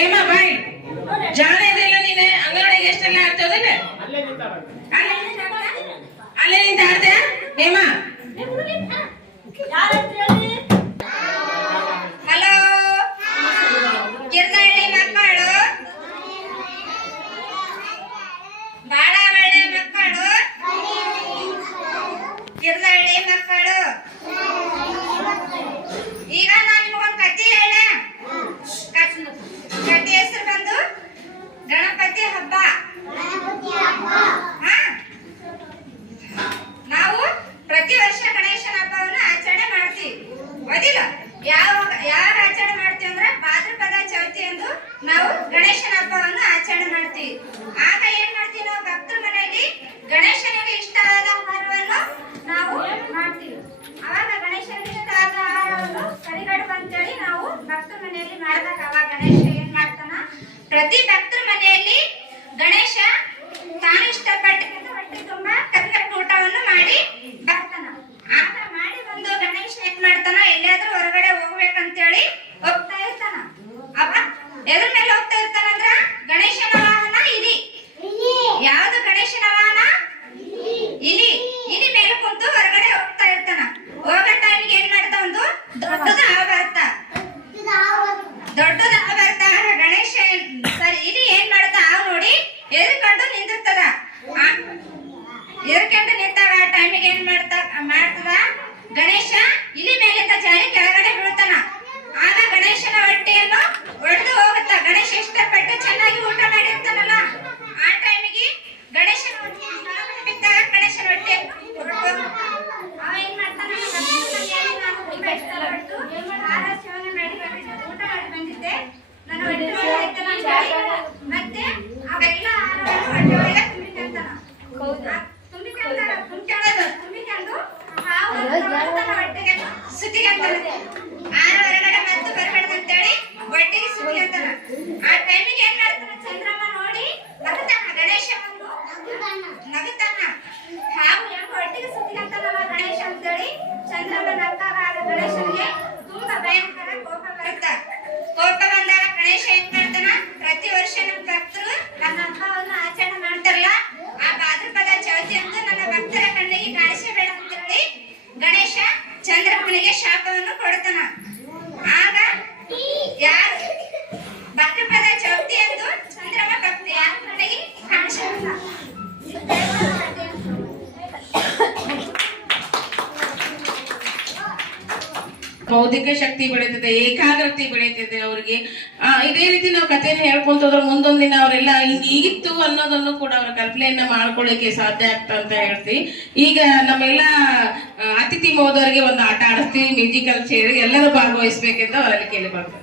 ಏಮ ಬಾಯ್ ಜಾಣೆ ಇದೆಲ್ಲ ನೀನೆ ಅಂಗಡಿಗೆ ಎಷ್ಟೆಲ್ಲ ಆಗ್ತದಲ್ಲ ಅಲ್ಲೇ ನಿಂತ ಆಡ್ದೆ ಏಮ ಹಲೋ ಕಿರ್ನಹಳ್ಳಿ ಮಕ್ಕಳು ಬಾಳ ಒಳ್ಳೆ ಮಕ್ಕಳು ಕಿರ್ನಹಳ್ಳಿ ಮಕ್ಕಳು ಈಗ ನಾನು ನಿಮಗೊಂದು ಕಥೆ ಹೇಳ ಕಥೆ ಹೆಸರು ಬಂದು ಗಣಪತಿ ಹಬ್ಬ. ನಾವು ಪ್ರತಿ ವರ್ಷ ಗಣೇಶನ ಹಬ್ಬವನ್ನು ಆಚರಣೆ ಮಾಡ್ತೀವಿ ಅದಿಲ್ಲ. ಯಾವಾಗ ಆಚರಣೆ ಮಾಡ್ತೀವಿ ಅಂದ್ರೆ ಭಾದ್ರಪದ ಚೌತಿ ಎಂದು ನಾವು ಗಣೇಶನ ಹಬ್ಬವನ್ನು ಆಚರಣೆ ಮಾಡ್ತೀವಿ. ಆಗ ಏನ್ ಮಾಡ್ತೀವಿ, ನಾವು ಭಕ್ತರ ಮನೆಯಲ್ಲಿ ಗಣೇಶನಿಗೆ ಇಷ್ಟ ಆದ ಆಹಾರವನ್ನು ನಾವು ಮಾಡ್ತೀವಿ. ಅವಾಗ ಗಣೇಶನಿಗೆ ಇಷ್ಟ ಆದ ಆಹಾರವನ್ನು ಕರಿಗಡುಬು ಅಂತೇಳಿ ನಾವು ಭಕ್ತರ ಮನೆಯಲ್ಲಿ ಮಾಡಿದಾಗ ಅವಾಗ ಗಣೇಶ ಏನ್ ಮಾಡ್ತಾನ, ಪ್ರತಿ ಭಕ್ತರ ಮನೆಯಲ್ಲಿ ಗಣೇಶ ತಾನು ಇಷ್ಟಪಟ್ಟಿದ್ದು ಹೊಟ್ಟೆ ತುಂಬಾ ಕರಿಗಡುಬು ಊಟವನ್ನು ಮಾಡಿ ಬರ್ತಾನ. ಆಗ ಮಾಡಿ ಬಂದು ಗಣೇಶ ಏನ್ ಮಾಡ್ತಾನ, ಎಲ್ಲಿಯಾದ್ರೂ ಹೊರಗಡೆ ಹೋಗ್ಬೇಕಂತೇಳಿ ಹೋಗ್ತಾ ಇರ್ತಾನ. ಅವ ಎದ್ರ ಮೇಲೆ ಹೋಗ್ತಾ ಇರ್ತಾನಂದ್ರ ಗಣೇಶನ ವಾಹನ ಇಲಿ. ಯಾವ್ದು ಗಣೇಶನ ವಾಹನ? ಇಲಿ. ಇಲಿ ಮೇಲೆ ಕುಂತು ಹೊರಗಡೆ ಹೋಗ್ತಾ ಇರ್ತಾನ. ಹೋಗೋ ಟೈಮಿಗೆ ಏನ್ ಮಾಡ್ತಾ, ಒಂದು ದೊಡ್ಡದು ಹಾವು ಬರ್ತಾ. ದೊಡ್ಡದು ಹಾವು ಬರ್ತಾ ಗಣೇಶ ಸರಿ ಇಲಿ ಏನ್ ಮಾಡ್ತಾ, ಹಾವು ನೋಡಿ ಎದ್ಕೊಂಡು ನಿಂತಿರ್ತದ. ಎದ್ಕೊಂಡು ನಿಂತಾಗ ಆ ಟೈಮಿಗೆ ಏನ್ ಮಾಡ್ತದ ಗಣೇಶ ಇಲಿ ಮೇಲಿಂದ ಜಾರಿ ಕೆಳಗಡೆ ಬೀಳ್ತಾನ. ಆಗ ಗಣೇಶನ ಹೊಟ್ಟೆಯನ್ನು ಒಡೆದು ಹೋಗುತ್ತ. ಗಣೇಶ ಇಷ್ಟಪಟ್ಟು ಚೆನ್ನಾಗಿ ಊಟ ಮಾಡಿರ್ತಾನಲ್ಲ, ಆ ಟೈಮಿಗೆ ಗಣೇಶನ ಬಿದ್ದಾಗ ಗಣೇಶನ ಹೊಟ್ಟೆಯನ್ನು ಅವ ಏನ್ ಮಾಡ್ತಾನ, ತುಂಬಾ ಇಷ್ಟಪಟ್ಟು ಆಹಾರ ಸೇವನೆ ಮಾಡಿ ಊಟ ಮಾಡಿ ಬಂದಿದ್ದೆ, ನನ್ನ ಹೊಟ್ಟೆ ಮತ್ತೆ ಅವೆಲ್ಲ ಆಹಾರವನ್ನು ಹೊಟ್ಟೆ ಒಳಗೆ ತುಂಬಿಕೊಂತಾನ. ತುಂಬಿಕೊಂಡು ಹಾವು ಹೊಟ್ಟೆಗೆ ಸುತ್ತಿಕೊಂತಾನೆ. ಆರು ಹೊರಗಡೆ ಮತ್ತು ಬರಬಾರ್ದು ಅಂತೇಳಿ ಹೊಟ್ಟೆಗೆ ಸುತ್ತಿಕೊಂತಾನ. ಆ ಟೈಮಿಗೆ ಏನ್ ಮಾಡ್ತಾನ, ಚಂದ್ರಮ್ಮ ನೋಡಿ ನಗುತ್ತಾನ. ಗಣೇಶ ಬಂದು ನಗುತ್ತಾನ. ಹಾವು ಹೆಂಗ್ ಹೊಟ್ಟೆಗೆ ಸುತ್ತಿಕೊಂತಾನಲ್ಲ ಗಣೇಶ ಅಂತೇಳಿ ಚಂದ್ರಮ್ಮ ನಗ್ತಾಗ ಗಣೇಶನಿಗೆ ತುಂಬಾ ಭಯಂಕರ ಕೋಪ ಬರುತ್ತ. ಕೋಪ ಬಂದಾಗ ಗಣೇಶ ಏನ್ ಮಾಡ್ತಾನ, ಪ್ರತಿ ವರ್ಷ ನಮ್ಮ ಭಕ್ತರು ನನ್ನ ಹಬ್ಬವನ್ನು ಆಚರಣೆ ಮಾಡ್ತಾರಲ್ಲ, ಆ ಭಾದ್ರಪದ ಚೌತಿ ಅಂತ ನನ್ನ ಭಕ್ತರ ಕಣ್ಣಿಗೆ ಕಾಣಿಸಬೇಡ ಅಂತೇಳಿ ಗಣೇಶ ಚಂದ್ರಮ್ಮನಿಗೆ ಶಾಪವನ್ನು ಕೊಡ್ತಾನ. ಆಗ ಯಾರು ಭಾದ್ರಪದ ಚೌತಿ ಎಂದು ಚಂದ್ರಮ್ಮ ಭಕ್ತಿ ಯಾರ ಕಣ್ಣಿಗೆ ಕಾಣಿಸಲ್ಲ. ಬೌದ್ಧಿಕ ಶಕ್ತಿ ಬೆಳೀತದೆ, ಏಕಾಗ್ರತೆ ಬೆಳೀತದೆ ಅವರಿಗೆ. ಇದೇ ರೀತಿ ನಾವು ಕಥೆಯನ್ನು ಹೇಳ್ಕೊಂತ ಹೋದ್ರೆ ಮುಂದೊಂದು ದಿನ ಅವರೆಲ್ಲ ಹೀಗಿತ್ತು ಅನ್ನೋದನ್ನು ಕೂಡ ಅವರ ಕಲ್ಪನೆಯನ್ನ ಮಾಡ್ಕೊಳ್ಳಿಕ್ಕೆ ಸಾಧ್ಯ ಆಗ್ತಾ ಅಂತ ಹೇಳ್ತೀವಿ. ಈಗ ನಮ್ಮೆಲ್ಲ ಅತಿಥಿ ಮೋದವರಿಗೆ ಒಂದು ಆಟ ಆಡಿಸ್ತೀವಿ, ಮ್ಯೂಸಿಕಲ್ ಚೇರ್, ಎಲ್ಲರೂ ಭಾಗವಹಿಸ್ಬೇಕೆಂದು ಅವರಲ್ಲಿ ಕೇಳಿಕೊಳ್ತಾರೆ.